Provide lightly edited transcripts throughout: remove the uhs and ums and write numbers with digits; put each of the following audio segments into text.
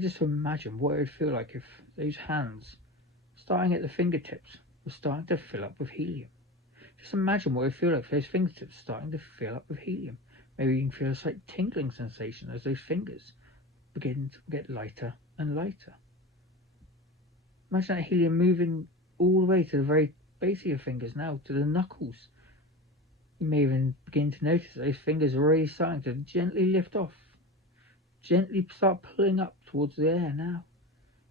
Just imagine what it would feel like if those hands, starting at the fingertips, were starting to fill up with helium. Just imagine what it would feel like if those fingertips starting to fill up with helium. Maybe you can feel a slight tingling sensation as those fingers begin to get lighter and lighter. Imagine that helium moving all the way to the very base of your fingers now, to the knuckles. You may even begin to notice that those fingers are already starting to gently lift off. Gently start pulling up towards the air now.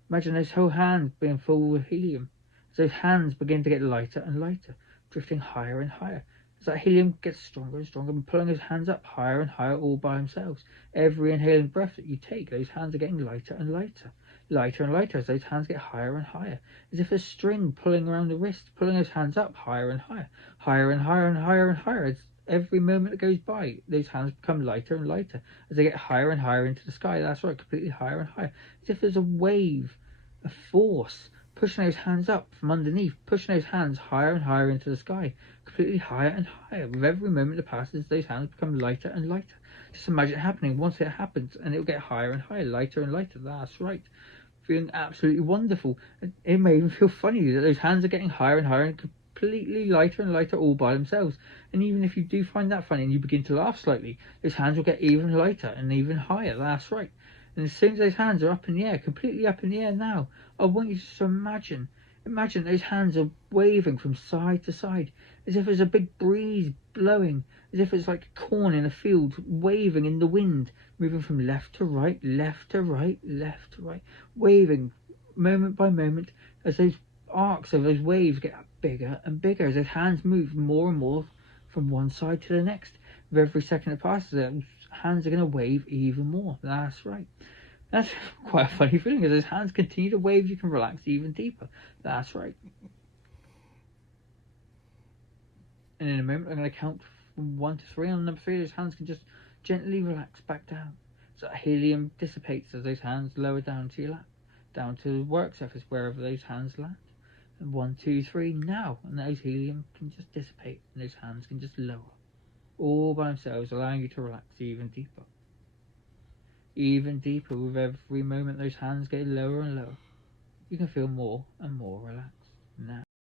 Imagine those whole hands being full of helium. As those hands begin to get lighter and lighter, drifting higher and higher. As that helium gets stronger and stronger, and pulling those hands up higher and higher all by themselves. Every inhaling breath that you take, those hands are getting lighter and lighter. Lighter and lighter as those hands get higher and higher. As if a string pulling around the wrist, pulling those hands up higher and higher. Higher and higher and higher and higher. As every moment that goes by, those hands become lighter and lighter as they get higher and higher into the sky. That's right, completely higher and higher. As if there's a wave, a force, pushing those hands up from underneath, pushing those hands higher and higher into the sky, completely higher and higher. With every moment that passes, those hands become lighter and lighter. Just imagine it happening once it happens, and it'll get higher and higher, lighter and lighter. That's right. Feeling absolutely wonderful. It may even feel funny that those hands are getting higher and higher and completely lighter and lighter all by themselves. And even if you do find that funny and you begin to laugh slightly, those hands will get even lighter and even higher. That's right. And as soon as those hands are up in the air, completely up in the air now, I want you to just imagine those hands are waving from side to side, as if there's a big breeze blowing, as if it's like corn in a field waving in the wind, moving from left to right, left to right, left to right, waving moment by moment as those arcs of those waves get bigger and bigger, as those hands move more and more from one side to the next. With every second that passes, those hands are going to wave even more. That's right. That's quite a funny feeling. As those hands continue to wave, you can relax even deeper. That's right. And in a moment, I'm going to count from 1 to 3. On number 3, those hands can just gently relax back down. So that helium dissipates as those hands lower down to your lap, down to the work surface, wherever those hands land. And 1, 2, 3, now. And those helium can just dissipate, and those hands can just lower, all by themselves, allowing you to relax even deeper. Even deeper. With every moment those hands get lower and lower, you can feel more and more relaxed now.